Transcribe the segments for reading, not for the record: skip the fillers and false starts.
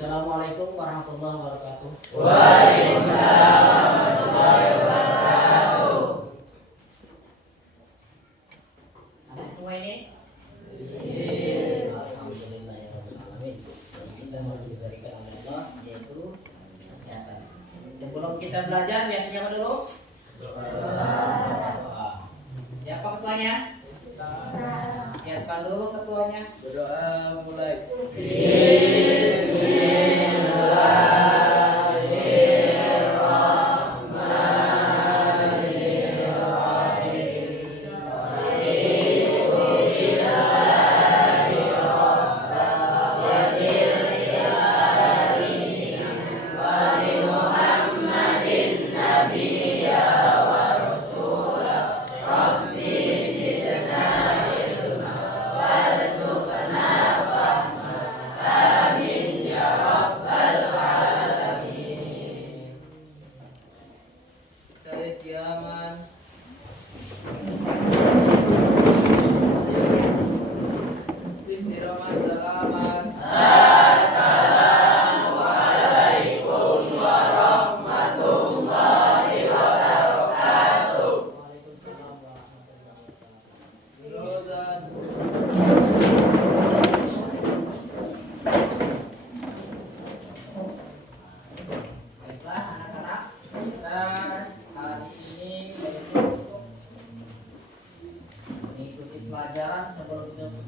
Assalamualaikum warahmatullahi wabarakatuh. Waalaikumsalam warahmatullahi wabarakatuh. Anak semua ini? Alhamdulillah ya Rabbil Alamin. Kita masih diberikan oleh Allah yaitu kesehatan. Sebelum kita belajar biasanya apa dulu? Doa. Siapa ketuanya? Siapkan dulu ketuanya. Berdoa mulai.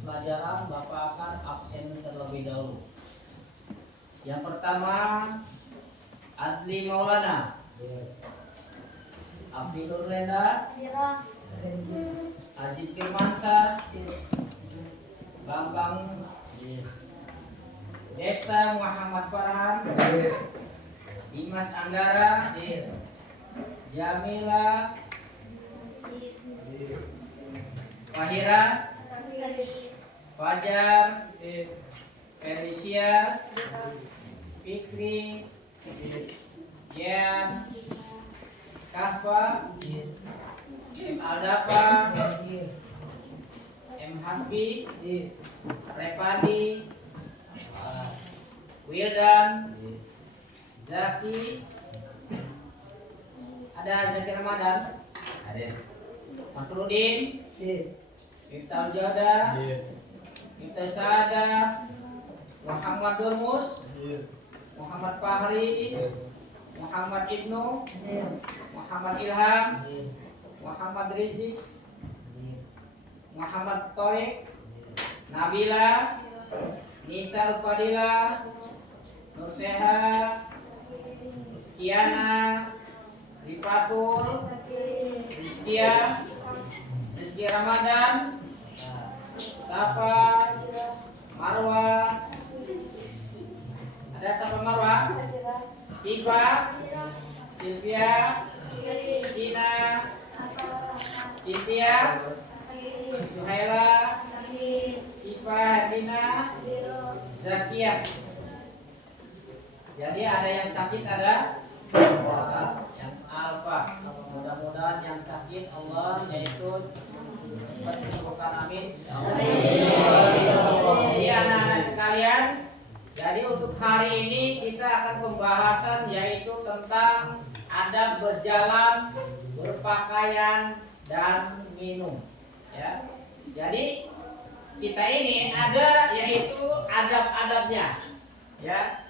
Pelajaran Bapak akan absen terlebih dahulu. Yang pertama Adli Maulana, Abdi Nurlenda, Ajib Firmansa, Bambang Desta Muhammad Farhan, Dimas Anggara, Jamila, Fahira, Fajar, Felicia, Fikri, Yes, Kahfa, M. Aldafa, M. Hasbi, Repadi, Wildan, Zaki, ada Zaki Ramadan, Masrudin, Iftal Jada, Iftal Sada, Muhammad Durmus, Muhammad Fahri, Muhammad Ibnu, Muhammad Ilham, Muhammad Rizik, Muhammad Torik, Nabila, Nisal Fadila, Nurseha, Kiana, Rifatul, Rizkia, Rizki Ramadan, Safa, Marwa, ada Safa Marwa, Siva, Silvia, Sina, Cynthia, Suhaila, Siva, Hadina, Zakia. Jadi ada yang sakit, ada yang alfa. Mudah-mudahan yang sakit Allah yaitu cepat sembuhkan, amin. Jadi anak-anak sekalian, jadi untuk hari ini kita akan pembahasan yaitu tentang adab berjalan, berpakaian dan minum. Ya. Jadi kita ini ada yaitu adab-adabnya. Ya.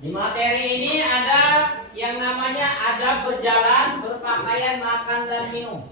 Di materi ini ada yang namanya adab berjalan, berpakaian, makan dan minum.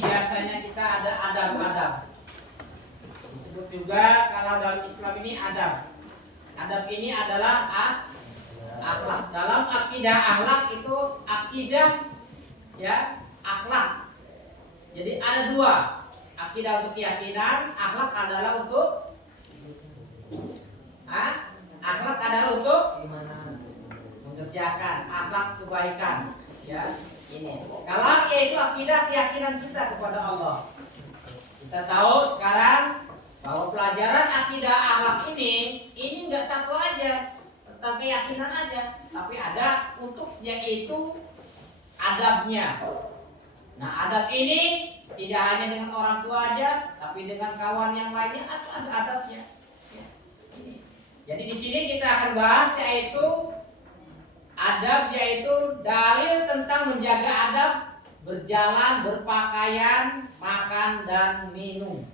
biasanya kita ada adab-adab. Disebut juga kalau dalam Islam ini adab. Adab ini adalah akhlak. Dalam akidah akhlak itu akidah ya, akhlak. Jadi ada dua. Akidah untuk keyakinan, akhlak adalah untuk akhlak adalah untuk mengerjakan, akhlak kebaikan. Ya, ini. Kalau yaitu akidah keyakinan kita kepada Allah. Kita tahu sekarang bahwa pelajaran akidah akhlak ini enggak satu aja tentang keyakinan aja, tapi ada untuk yaitu adabnya. Nah, adab ini tidak hanya dengan orang tua aja, tapi dengan kawan yang lainnya ada adabnya. Ya, ini. Jadi di sini kita akan bahas yaitu adab, yaitu dalil tentang menjaga adab berjalan, berpakaian, makan dan minum.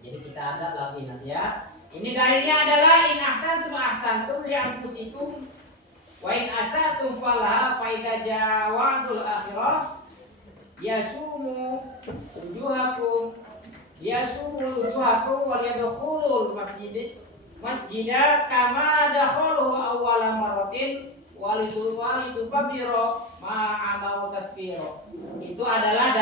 Jadi kita adab lagi nanti ya. Ini dalilnya adalah in ahsantum li anfusikum wa in asatum falaha fa idza jawatul akhirah yasumu wujuhakum wal yadkhulul masjidah kama dakhaluhu awwala maratin walitu babiro ma'alau tasbiro. Itu adalah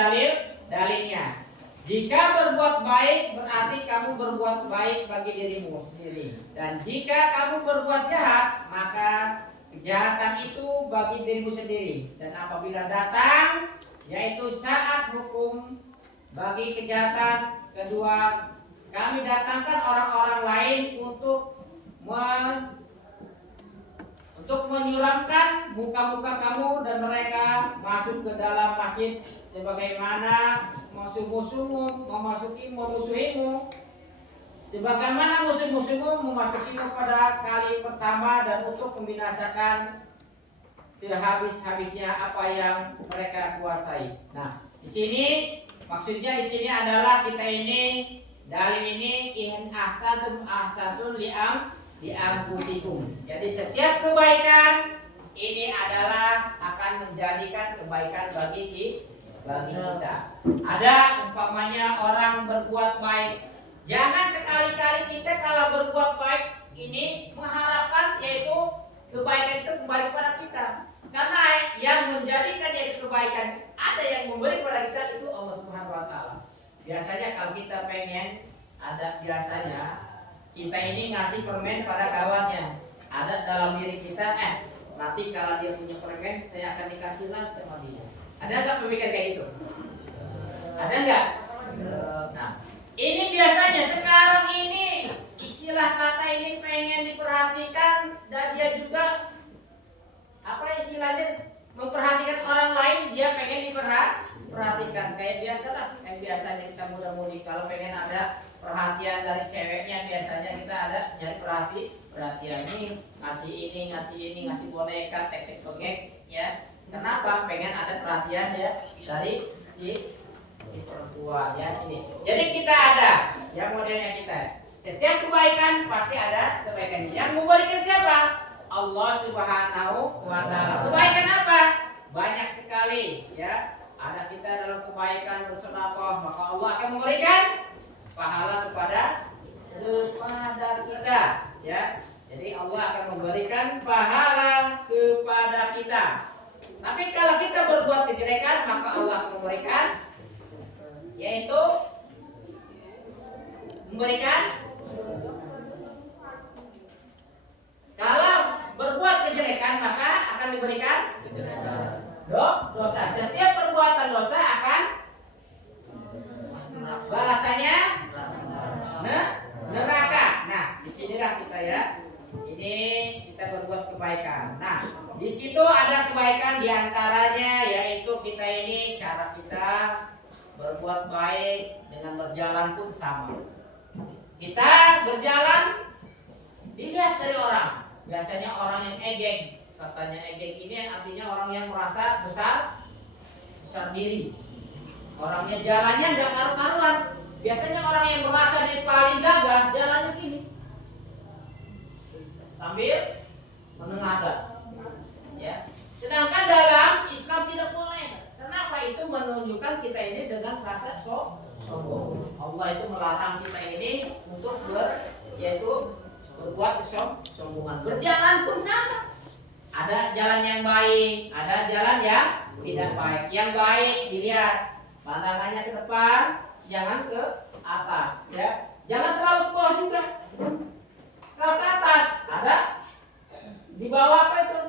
dalilnya. Jika berbuat baik berarti kamu berbuat baik bagi dirimu sendiri, dan jika kamu berbuat jahat maka kejahatan itu bagi dirimu sendiri. Dan apabila datang yaitu saat hukum bagi kejahatan kedua, kami datangkan orang-orang lain untuk menyuramkan muka-muka kamu dan mereka masuk ke dalam masjid sebagaimana memusuhimu sebagaimana musuh-musuhmu memasukimu pada kali pertama, dan untuk membinasakan sehabis-habisnya apa yang mereka kuasai. Nah, di sini maksudnya di sini adalah kita ini dalil ini in ahsantum li anfusikum. Jadi setiap kebaikan ini adalah akan menjadikan kebaikan bagi kita. Ada umpamanya orang berbuat baik, jangan sekali-kali kita kalau berbuat baik ini mengharapkan yaitu kebaikan itu kembali kepada kita. Karena yang menjadikan yaitu kebaikan, ada yang memberi kepada kita itu Allah Subhanahu wa taala. Biasanya kalau kita pengen biasanya kita ini ngasih permen pada kawannya. Ada dalam diri kita, nanti kalau dia punya permen, saya akan dikasih lagi sama dia. Ada nggak pemikiran kayak gitu? Ada nggak? Nah, ini biasanya sekarang ini istilah kata ini pengen diperhatikan, dan dia juga istilahnya memperhatikan orang lain, dia pengen diperhatikan. Kayak biasanya kita muda-mudi kalau pengen ada perhatian dari ceweknya, biasanya kita ada nyari perhatian nih, ngasih boneka, tek togek ya. Kenapa? Pengen ada perhatian ya dari si perempuan ya ini. Jadi kita ada yang modelnya kita. Setiap kebaikan pasti ada kebaikan. Yang memberikan siapa? Allah Subhanahu wa taala. Kebaikan apa? Banyak sekali ya. Ada kita dalam kebaikan bersedekah, maka Allah akan memberikan pahala kepada kita ya. Jadi Allah akan memberikan pahala kepada kita. Tapi kalau kita berbuat kejelekan, maka Allah akan memberikan yaitu kalau berbuat kejelekan maka akan diberikan dosa. Setiap perbuatan dosa akan balasannya neraka. Nah, disinilah kita ya. Ini kita berbuat kebaikan. Nah, di situ ada kebaikan diantaranya yaitu kita ini cara kita berbuat baik dengan berjalan pun sama. Kita berjalan dilihat dari orang. Biasanya orang yang egeng, katanya egeng ini artinya orang yang merasa besar diri. Orangnya jalannya nggak karu-karuan. Biasanya orang yang merasa diri paling gagah jalannya gini, sambil menengadah. Ya. Sedangkan dalam Islam tidak boleh. Kenapa? Itu menunjukkan kita ini dengan rasa sombong. Allah itu melarang kita ini untuk berbuat kesombongan. Berjalan pun sama. Ada jalan yang baik, ada jalan yang tidak baik. Yang baik dilihat pandangannya ke depan, jangan ke atas, ya. Jangan terlalu ke bawah juga. Kalau ke atas ada di bawah apa itu?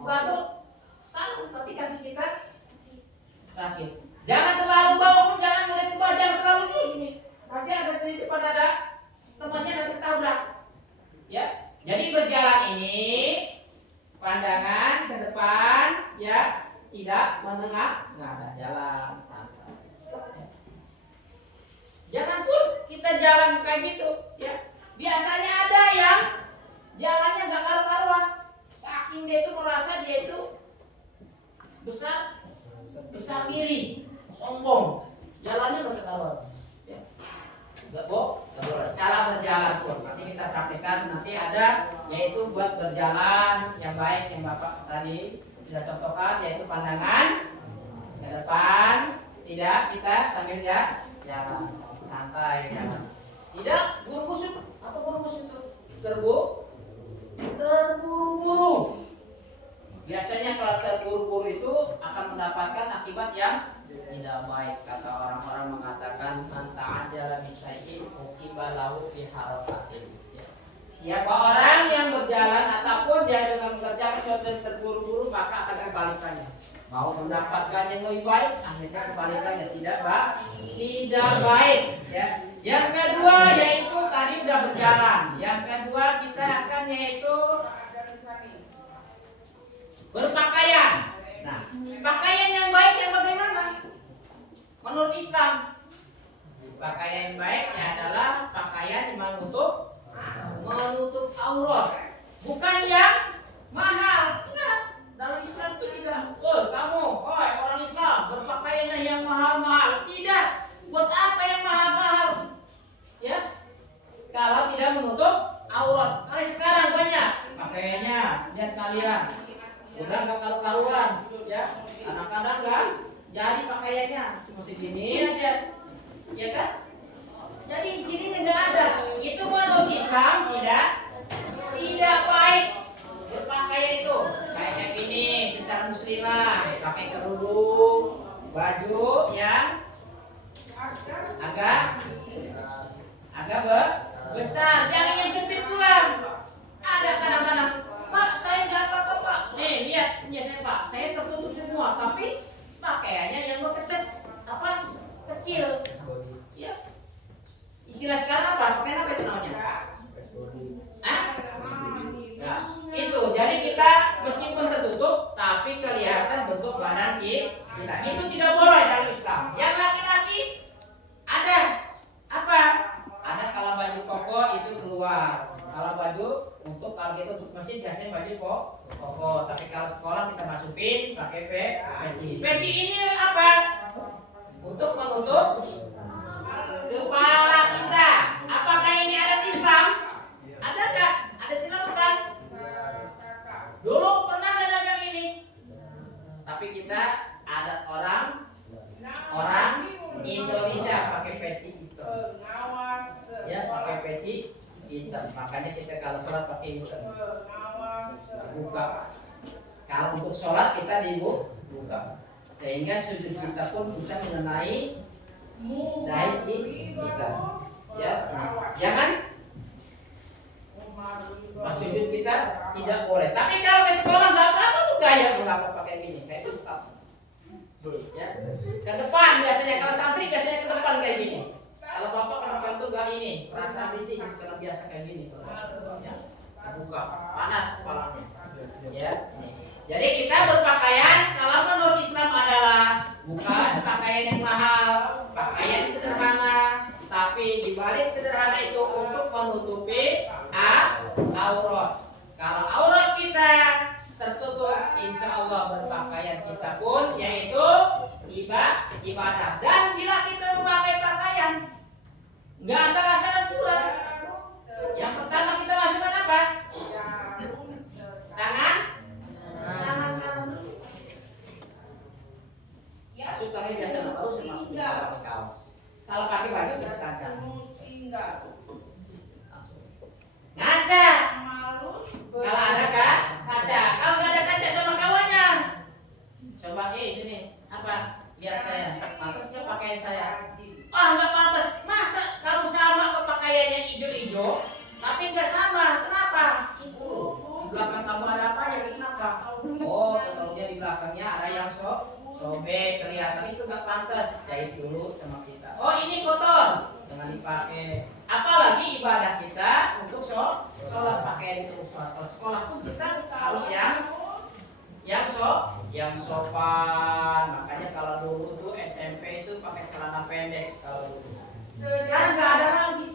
Batu sangkut, nanti kaki kita sakit. Jangan terlalu bawah pun jangan mulai ke bawah, jangan terlalu tinggi. Nanti ada di depan ada temannya nanti tabrak. Ya. Jadi berjalan ini pandangan ke depan, ya, tidak menengah, nggak ada jalan santai. Jangan pun kita jalan kayak gitu, ya. Biasanya ada yang jalannya nggak karu-karuan, saking dia itu merasa dia itu besar diri, sombong, jalannya nggak karuan. Ya. Nggak boleh. Cara berjalan pun nanti kita praktekkan, nanti ada yaitu buat berjalan yang baik yang Bapak tadi sudah contohkan, yaitu pandangan ke depan, tidak kita sambil jalan santai, jalan. Tidak buru-buru. Apa buru-buru itu? Terburu-buru. Biasanya kalau terburu-buru itu akan mendapatkan akibat yang tidak baik. Kata orang-orang mengatakan anta'ajala min syai'in uqiba lahu bi harakatin. Siapa orang yang berjalan ataupun dia dengan mengerjakan sesuatu yang terburu-buru, maka akan kebalikannya. Mau mendapatkan yang lebih baik, akhirnya kebalikannya tidak baik. Ya. Yang kedua yaitu tadi udah berjalan. Yang kedua kita akan yaitu berpakaian. Nah, pakaian yang baik yang bagaimana? Menurut Islam, pakaian yang baiknya adalah pakaian yang menutup aurat, bukan yang mahal. Enggak. Dalam Islam itu tidak. Kamu, orang Islam berpakaiannya yang mahal-mahal. Tidak. Buat apa yang mahal-mahal? Ya. Kalau tidak menutup aurat. Kalau sekarang banyak pakaiannya, lihat kalian. Udah enggak karu-karuan, ya. Kadang-kadang enggak jadi pakaiannya cuma segini aja. Ya kan? Jadi di sini enggak ada. Itu menurut Islam tidak baik berpakaian itu. Kayak gini secara muslimah, pakai kerudung, baju yang agak besar, jangan yang sempit pula. Ada kadang-kadang, Pak, saya nggak apa-apa, Pak. Nih, lihat punya saya, Pak. Saya tertutup semua, tapi pakaiannya yang kecil. Ya. Istilah sekarang apa? Pakaian apa itu namanya? Nah, itu. Jadi kita meskipun tertutup, tapi kelihatan bentuk badan kita. Itu tidak boleh dalam Islam. Yang laki-laki ada apa? Ada kalau baju koko itu keluar. Kalau baju kalau kita untuk mesin biasanya baju koko. Tapi kalau sekolah kita masukin pakai peci. Peci ini apa? Untuk menutup kepala kita. Apakah ini adat Islam? Ada nggak? Ada Islam bukan? Dulu pernah ada yang ini. Tapi kita adat orang Indonesia pakai peci hitam. Ya, pakai peci hitam. Makanya kita kalau sholat pakai hitam. Buka. Kalau untuk sholat kita dibuka. Sehingga sujud kita pun bisa mengenai dahi kita. Ya, jangan pas sujud kita tidak boleh. Tapi kalau ke sekolah nggak apa-apa tuh gaya mengapa pakai gini kayak ustaz. Ya, ke depan biasanya kalau santri biasanya ke depan kayak gini. Kalau bapak ke depan tuh gak ini, rasa di sini kalau biasa kayak gini. Ya, buka panas kepalanya. Ya, ini. Jadi kita berpakaian kalau menurut Islam adalah bukan pakaian yang mahal, pakaian sederhana, tapi dibalik sederhana itu untuk menutupi aurat. Kalau aurat kita tertutup, insya Allah berpakaian kita pun yaitu ibadah. Dan bila kita memakai pakaian, nggak asal-asalan pula. Yang pertama kita masukkan apa? Tangan kanan. Kalau pakai baju berseragam. Ngaca. Kalau ada kaca. Kalau nggak ada kaca sama kawannya. Coba sini apa? Lihat saya. Pantasnya pakaian saya. Nggak pantas. Masa kamu sama kepakaiannya hijau-hijau, tapi nggak sama. Kenapa? Itu di belakang kamu ada apa ya? Kenapa? Tahu-tahunya di belakangnya ada yang sobek kelihatan, itu nggak pantas. Jahit dulu sama kita. Ini kotor, jangan dipakai. Apalagi ibadah kita untuk sholat pakaian itu atau sekolah pun kita harus yang sopan. Makanya kalau dulu tuh SMP itu pakai celana pendek kalau dulu. Sekarang nggak ada lagi,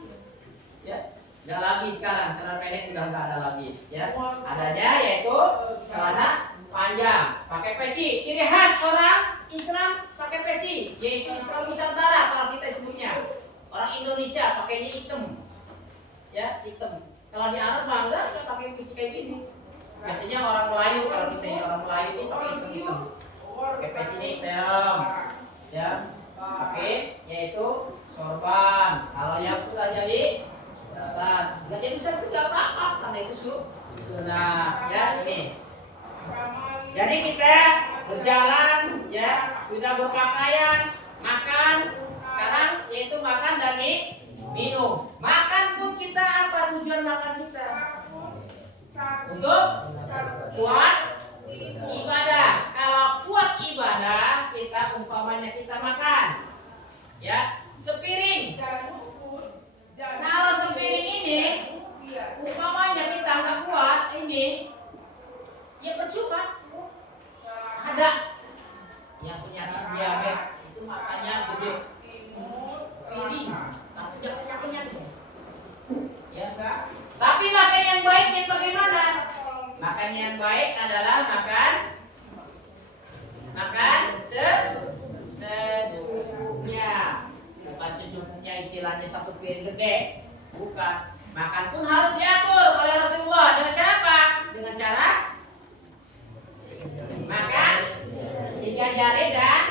ya. Nggak lagi sekarang celana pendek udah nggak ada lagi, ya. Adanya yaitu celana panjang, pakai peci. Ciri khas orang Islam pakai peci, yaitu Islam Nusantara kalau kita sebutnya. Orang Indonesia pakainya hitam, ya hitam. Kalau di Arab mah enggak pakai peci kayak gini. Biasanya orang Melayu, kalau kita ini orang Melayu ini pakai hitam, pakai pecinya hitam, ya. Pakai yaitu sorban. Kalau yang sudah jadi ustaz, nggak jadi ustaz juga apa-apa karena itu sunnah, ya ini. Jadi kita berjalan, ya sudah berpakaian, makan. Sekarang yaitu makan dan minum. Makan pun kita apa tujuan makan kita? Untuk kuat ibadah. Kalau kuat ibadah, kita umpamanya kita makan, ya sepiring. Kalau sepiring ini umpamanya kita nggak kuat ini, ya percuma. Ada yang penyakit diabetes itu makannya gede piring, tapi jangan kenyang, ya enggak. Tapi makan yang baik yang bagaimana? Makan yang baik adalah makan secukupnya, bukan secukupnya istilahnya satu piring gede, bukan. Makan pun harus diatur oleh Rasulullah. Dengan cara apa? Dengan cara makan 3 jari dan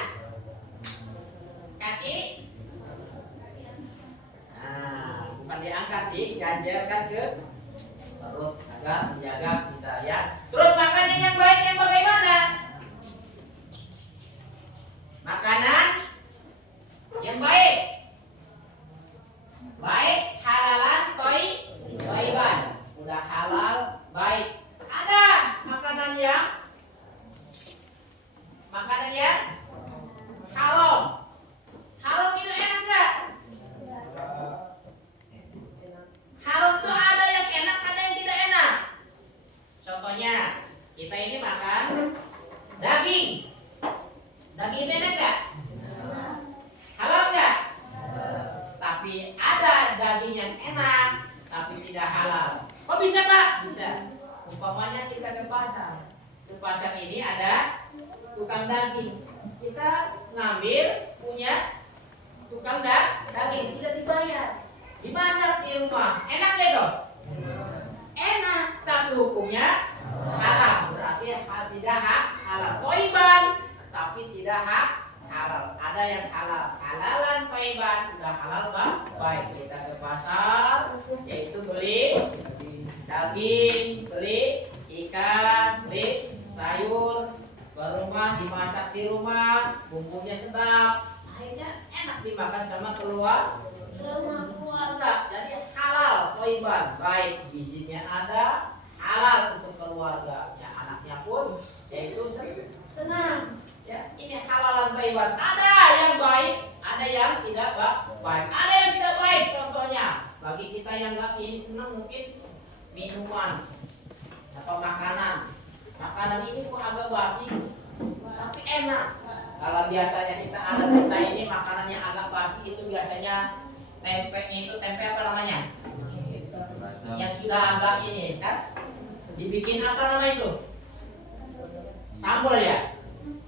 kaki. Bukan diangkat, diganjarkan ke perut agar menjaga kita, ya. Terus makannya yang baik yang bagaimana? Makanan yang baik halalan thayyiban. Udah halal baik. Ada makanan yang haram. Haram itu enak enggak? Haram itu ada yang enak, ada yang tidak enak. Contohnya, kita ini makan daging. Daging itu enak enggak? Halal enggak? Tapi ada daging yang enak, tapi tidak halal. Kok bisa, Pak? Bisa. Umpamanya kita ke pasar. Di pasar ini ada tukang daging. Kita ngambil punya tukang daging, tidak dibayar. Dimasak di rumah. Enak gak itu? Enak, tapi hukumnya haram. Berarti tidak halal. Thayyiban, tapi tidak halal. Ada yang halal. Halalan thayyiban, udah halal baik. Kita ke pasar, yaitu beli daging, beli ikan, beli sayur, ke rumah dimasak di rumah, bumbunya sedap, akhirnya enak dimakan sama keluarga. Jadi halal, thayyiban, baik, bijinya ada, halal untuk keluarganya, anaknya pun yaitu senang. Ya, ini halalan thayyiban. Ada yang baik, ada yang tidak baik, ada yang tidak baik. Contohnya, bagi kita yang nggak ini senang mungkin minuman atau makanan ini kok agak basi, tapi enak. Kalau biasanya kita ini makanan yang agak basi itu biasanya tempenya itu tempe apa namanya? Yang sudah agak ini kan? Dibikin apa namanya itu? Sambal ya.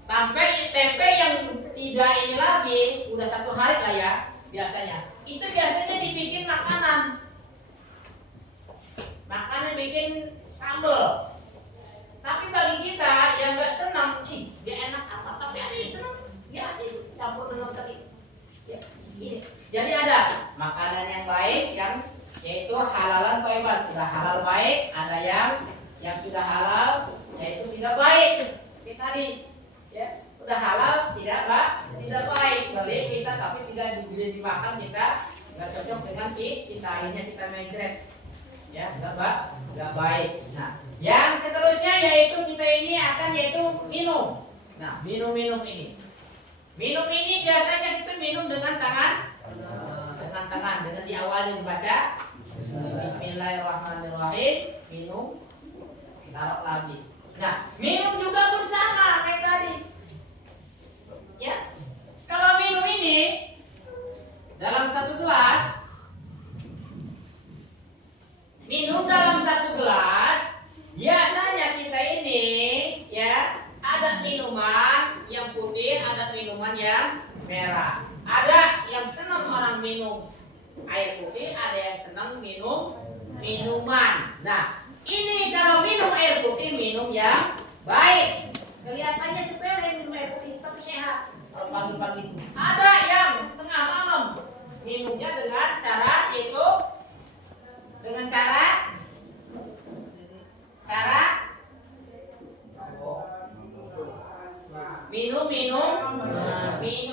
Tempe yang tidak ini lagi, udah 1 hari lah ya biasanya. Itu biasanya dibikin makanan bikin sambal. Tapi bagi kita yang nggak senang, dia enak apa? Tapi ada yang senang, ya sih campur dengan tadi. Ya, ini. Jadi ada makanan yang baik yang yaitu halalan thayyiban, sudah halal baik, ada yang sudah halal yaitu tidak baik. Kita tadi ya, sudah halal tidak baik. Balik kita tapi tidak boleh dimakan, kita nggak cocok dengan kita, akhirnya kita mencret. Ya, enggak baik. Nah, yang seterusnya yaitu kita ini akan yaitu minum. Nah, minum ini. Minum ini biasanya kita minum dengan tangan, dengan diawali membaca Bismillahirrahmanirrahim, minum, taruh lagi. Nah, minum juga pun sama kayak tadi. Ya, kalau minum ini dalam satu gelas, biasanya kita ini ya ada minuman yang putih, ada minuman yang merah. Ada yang senang orang minum air putih, ada yang senang minum minuman. Nah, ini kalau minum air putih, minum yang baik. Kelihatannya sepele minum air putih, tapi sehat. Kalau pagi-pagi ada yang tengah malam minumnya dengan cara yaitu dengan cara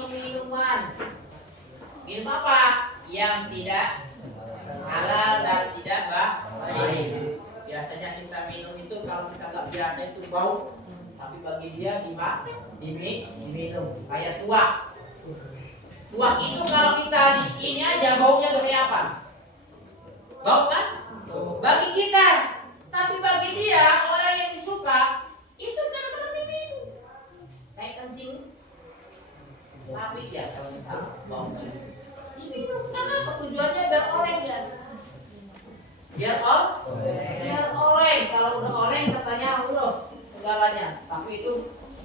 minuman. Minum apa? Yang tidak halal dan tidak baik. Biasanya kita minum itu kalau kita nggak biasa itu bau, tapi bagi dia diminum kayak tuak. Tuak itu kalau kita ini aja baunya kayak apa? Bau kan? Bagi kita, tapi bagi dia orang yang suka itu kadang-kadang diminum. Kayak kencing sapi ya kalau misalnya bau diminum. Karena apa? Tujuannya biar oleng ya. Biar oleng. Kalau udah oleng katanya udah segalanya. Tapi itu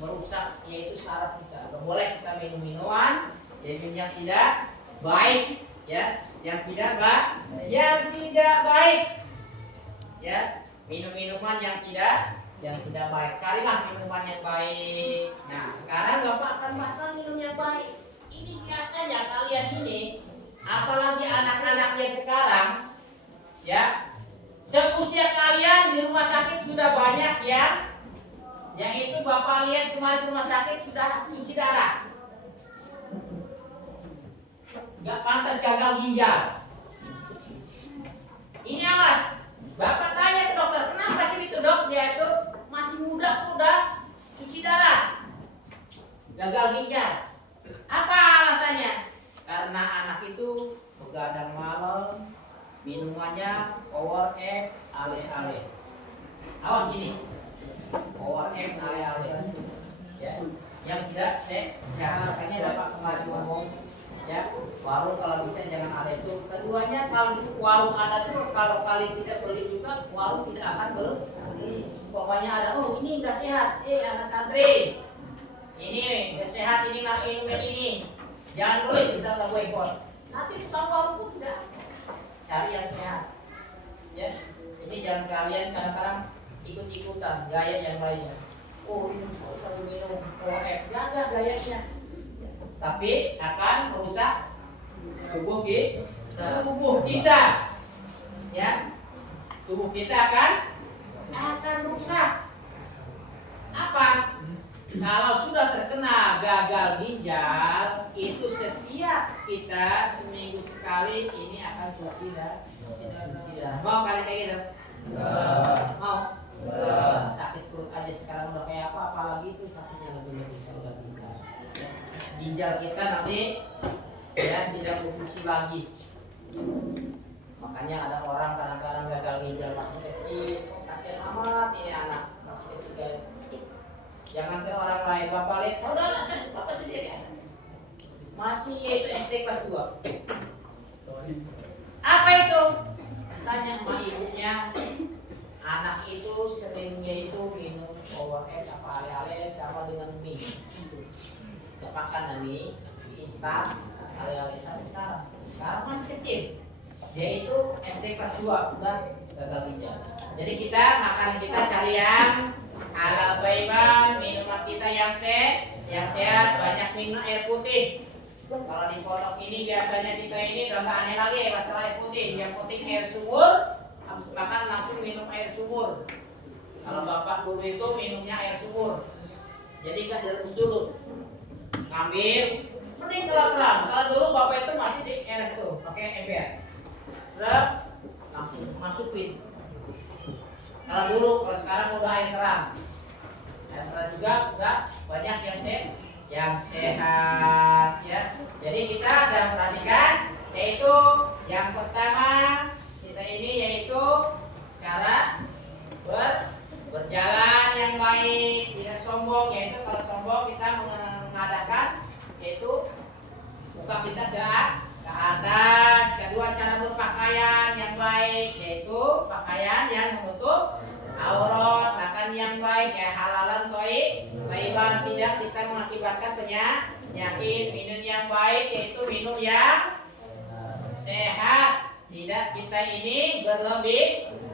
merusak yaitu syaraf kita. Tidak boleh kita minum minuman yang tidak baik ya, yang tidak baik ya, minum minuman yang tidak baik. Carilah minuman yang baik. Nah, sekarang Bapak akan bahas minum yang baik. Ini biasanya kalian ini, apalagi anak-anak yang sekarang ya, seusia kalian di rumah sakit sudah banyak yang itu Bapak lihat kemarin rumah sakit sudah cuci darah. Gak pantas gagal ginjal. Ini awas. Bapak tanya ke dokter, kenapa sih itu dok? Dia itu masih muda kok udah cuci darah, gagal ginjal. Apa alasannya? Karena anak itu begadang malam, minumannya power F ale-ale. Awas ini, power F ale-ale. Ya, yang tidak sehat. Makanya Bapak kemarin ngomong ya, warung kalau bisa jangan ada itu. Keduanya kalau di warung ada tuh, kalau kalian tidak beli juga warung tidak akan beli. Pokoknya ada, oh ini enggak sehat, anak santri ini enggak sehat, ini nggak minum ini, jangan beli, kita nggak boikot. Nanti tukang warung pun tidak cari yang sehat. Yes, ini jangan kalian kadang-kadang ikut-ikutan gaya yang lainnya. Oh ini selalu minum OF, jaga gayanya. Tapi akan merusak tubuh kita, ya, tubuh kita akan rusak. Apa? Kalau sudah terkena gagal ginjal, itu setiap kita seminggu sekali ini akan cuci darah. Mau kali kayak gitu? Mau? Sakit perut aja sekarang udah kayak apa? Apalagi itu sakitnya lebih kalau gagal ginjal. Ginjal kita nanti ya tidak berfungsi lagi. Makanya ada orang kadang-kadang gagal ginjal masih kecil, kasihan amat ini anak masih kecil. Jangan ke orang lain, Bapak lihat saudara saya, Bapak sendiri ada masih yaitu SD kelas 2. Apa itu? Tanya sama ibunya, anak itu seringnya itu minum power F apa ale-ale sama dengan mie. Gak makan mie instan, ale-ale sampai sekarang. Sekarang masih kecil. Dia itu SD kelas 2 udah gagal ginjal. Jadi kita makanan kita cari yang halal thayyiban, minuman kita yang sehat, banyak minum air putih. Kalau di pondok ini biasanya kita ini udah nggak aneh lagi masalah air putih. Yang penting air sumur, habis makan langsung minum air sumur. Kalau bapak dulu itu minumnya air sumur, jadi nggak direbus dulu, ngambil, mending kelam-kelam. Kalau dulu bapak itu masih di erek tuh, pakai ember, terus langsung masukin. Kalau dulu, kalau sekarang udah air keram. Air keram juga udah banyak yang sehat ya. Jadi kita udah perhatikan, yaitu yang pertama kita ini yaitu cara berjalan yang baik, tidak sombong. Yaitu kalau sombong kita mengadakan yaitu muka kita ke atas. Kedua, cara berpakaian yang baik, yaitu pakaian yang menutup aurat. Makan yang baik ya, halalan thayyiban, tidak kita mengakibatkan penyakit. Minum yang baik, yaitu minum yang sehat, tidak kita ini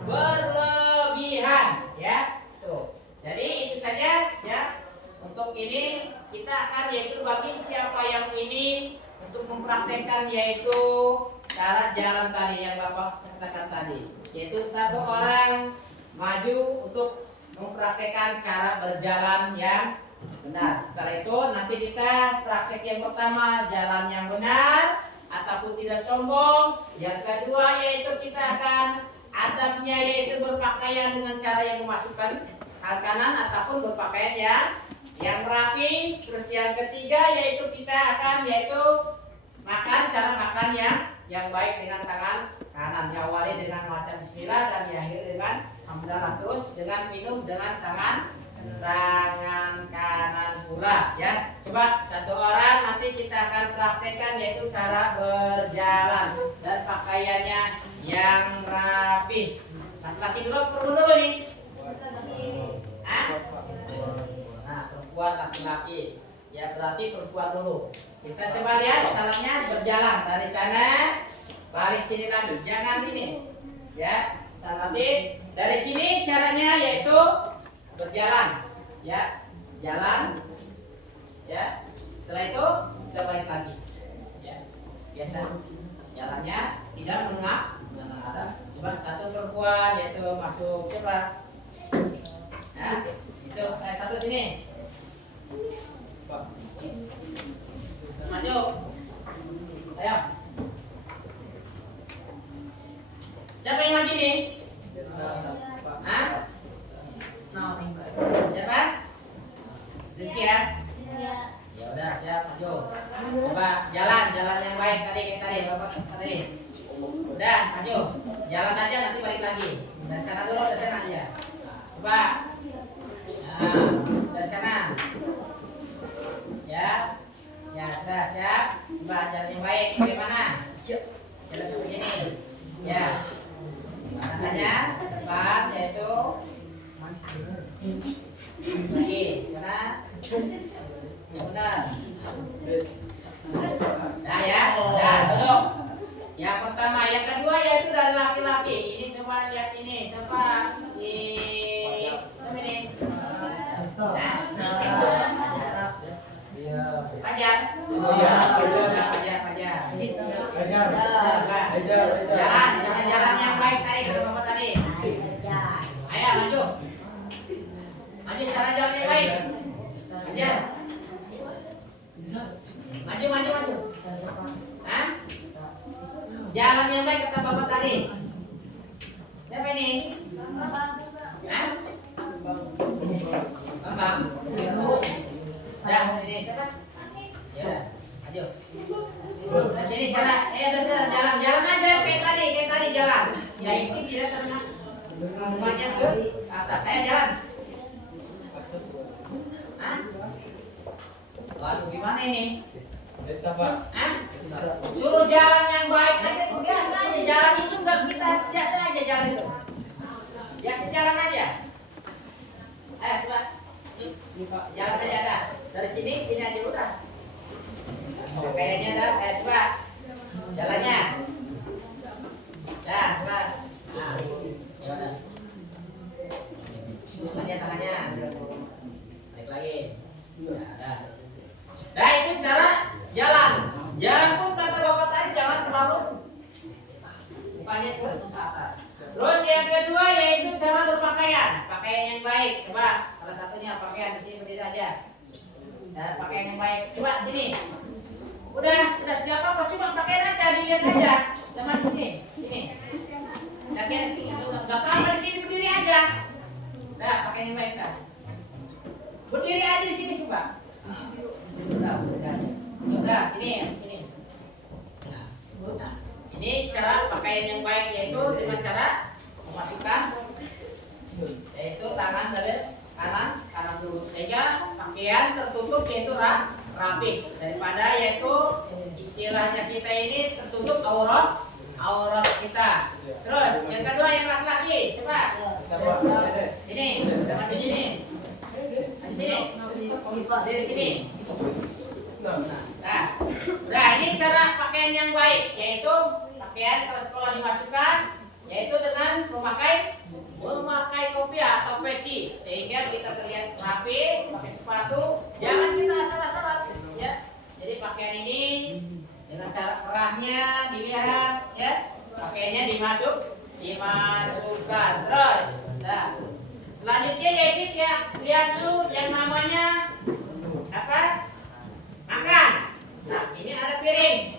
berlebihan ya. Tuh. Jadi itu saja ya. Untuk ini kita akan yaitu bagi siapa yang ini untuk mempraktekkan yaitu cara jalan tadi yang Bapak katakan tadi, yaitu satu orang maju untuk mempraktekkan cara berjalan yang benar. Setelah itu nanti kita praktek yang pertama jalan yang benar ataupun tidak sombong. Yang kedua yaitu kita akan adabnya yaitu berpakaian dengan cara yang memasukkan tangan kanan ataupun berpakaian yang rapi. Terus yang ketiga yaitu kita akan yaitu makan, cara makan yang baik dengan tangan kanan. Diawali dengan membaca bismillah dan diakhiri dengan alhamdulillah. Terus dengan minum dengan tangan kanan pula ya. Coba satu orang nanti kita akan praktekkan yaitu cara berjalan dan pakaiannya yang rapi. Laki-laki dulu, perempuan dulu nih. Hah? Nah, perempuan laki-laki. Ya berarti perempuan dulu. Kita coba lihat salamnya berjalan dari sana balik sini lagi. Jangan ini. Ya. Nanti dari sini caranya yaitu berjalan. Ya. Jalan. Ya. Setelah itu kita balik lagi. Ya. Biasa jalannya tidak menengadah. Coba satu perempuan yaitu masuk coba. Nah, itu satu sini. Maju. Ayo. Siapa yang maju nih? Hah? Siapa? Rizky ya? Ya udah siap maju. Coba jalan yang baik tadi Bapak tadi. Udah maju. Jalan aja nanti balik lagi. Dari sana dulu, dari sana aja. Coba. Nah, dari sana. Ya. Ya, sudah siap. Coba jalan yang baik. Bagaimana? Jalan seperti ini. Ya. Makanya depan yaitu lagi karena yang benar. Nah ya, udah duduk. Yang pertama, yang kedua yaitu dari laki-laki. Ini coba lihat ini siapa siapa ini? Fajar. Jalan yang baik tadi kata Bapak tadi. Ayo maju. Maju cara jalan yang baik. Fajar. Maju. Hah? Jalan yang baik kata Bapak tadi. Siapa ini? Hah? Bambang. Dah, ini siapa? Ya, maju. Di sini jalan, jalan aja kayak tadi jalan. Ya ini tidak termasuk banyak ke atas. Saya jalan. Hah? Waduh, gimana ini? Hah? Suruh jalan yang baik aja, biasa aja jalan itu nggak kita biasa aja jalan itu. Biasa jalan aja. Ayo coba. Jalan aja dah. Dari sini aja udah. Kayaknya dah. Ayo coba. Jalannya. Dah, coba. Nah, ya udah. Terus aja tangannya. Balik lagi. Nah, dah. Nah, itu cara jalan. lalu mukanya ke atas. Terus yang kedua yaitu cara berpakaian, pakaian yang baik. Coba salah satunya pakaian di sini berdiri aja. Cara pakaian yang baik. Coba sini. Udah siap apa? Cuma pakaian aja, dilihat aja. Teman sini, sini. Pakaian sini, nggak apa-apa di sini berdiri aja. Nah, pakaian yang baik kan. Berdiri aja di sini coba. Udah, sini. Nah, ini cara pakaian yang baik yaitu dengan cara memasukkan yaitu tangan dari kanan dulu sehingga pakaian tertutup yaitu rapi daripada yaitu istilahnya kita ini tertutup aurat kita. Terus yang kedua yang laki-laki coba sini sama di sini. Dari sini. Nah, ini cara pakaian yang baik yaitu pakaian kalau sekolah dimasukkan yaitu dengan memakai kopiah atau peci sehingga kita terlihat rapi, pakai sepatu, jangan kita asal-asalan ya. Jadi pakaian ini dengan cara kerahnya dilihat ya, pakaiannya dimasukkan terus. Nah, selanjutnya yaitu ya lihat dulu yang namanya apa? Makan. Nah, ini ada piring.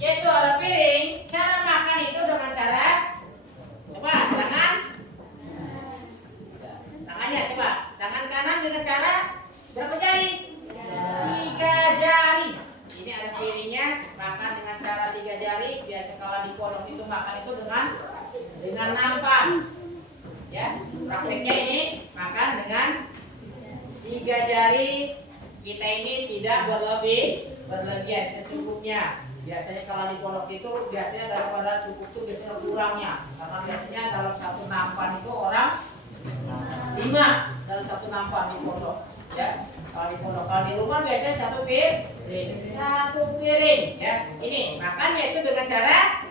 Yaitu ada piring. Cara makan itu dengan cara coba tangannya coba. Tangan kanan dengan cara berapa jari? 3 jari. Ini ada piringnya, makan dengan cara 3 jari. Biasa kalau di pondok itu makan itu dengan nampan. Ya, prakteknya ini makan dengan 3 jari. Kita ini tidak berlebihan secukupnya. Biasanya kalau di pondok itu biasanya daripada cukup itu biasanya kurangnya. Karena biasanya dalam satu nampan itu orang 5 dalam satu nampan di pondok. Ya, kalau di pondok, kalau di rumah biasanya satu piring. Ya, ini makannya itu dengan cara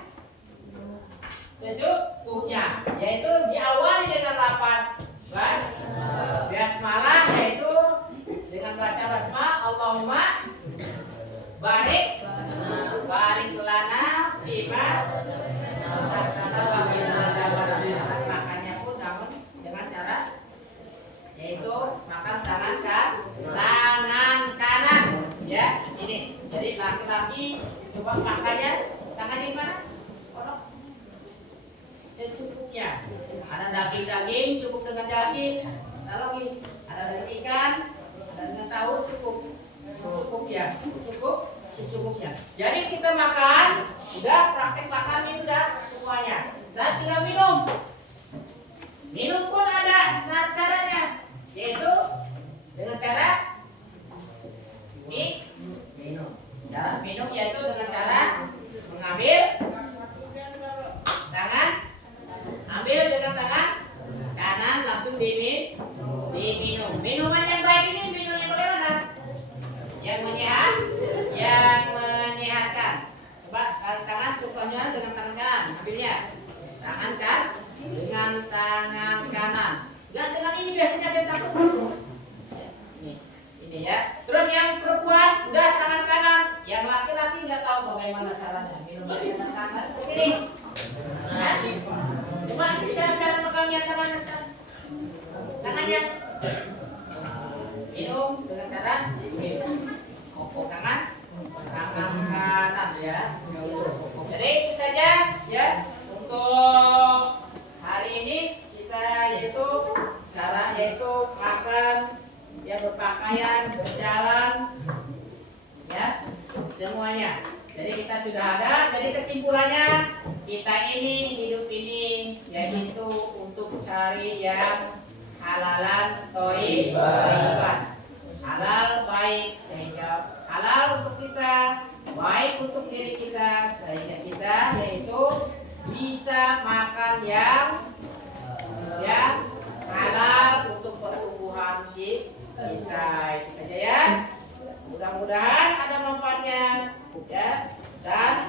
secukupnya, yaitu diawali dengan 8 basmalah, yaitu dengan baca basmalah Allahumma barik lana fima razaqtana wa qina adzabannar. Makannya pun namun dengan cara yaitu makan tangan kanan ya. Ini jadi laki-laki coba makannya tangan di mana? Secukupnya. Ada daging cukup dengan daging. Kalau ada daging ikan, ada dengan tahu cukup ya, secukupnya. Jadi kita makan, udah praktek makan ini udah semuanya. Dan tinggal minum pun ada caranya, yaitu dengan cara minum. Cara minum yaitu dengan cara mengambil dengan tangan kanan langsung diminum. Minuman yang baik ini minum yang bagaimana? Yang menyehatkan. Coba tangan sukanya dengan tangan kanan, ambilnya. Tangan kan dengan tangan kanan. Enggak dengan ini biasanya ada takut. Ini ya. Terus yang perempuan udah tangan kanan, yang laki-laki nggak tahu bagaimana caranya minum dengan tangan kiri. Coba cara megangnya tangannya. Minum dengan cara tangan kanan ya. Jadi itu saja ya untuk hari ini kita yaitu cara yaitu makan ya, berpakaian, berjalan ya, semuanya. Jadi kita sudah ada. Jadi kesimpulannya kita ini hidup ini yaitu untuk cari yang halalan thayyiban. Halal baik, sehingga halal untuk kita, baik untuk diri kita, sehingga kita yaitu bisa makan yang halal untuk pertumbuhan kita. Itu saja ya. Mudah-mudahan ada manfaatnya ya. Dan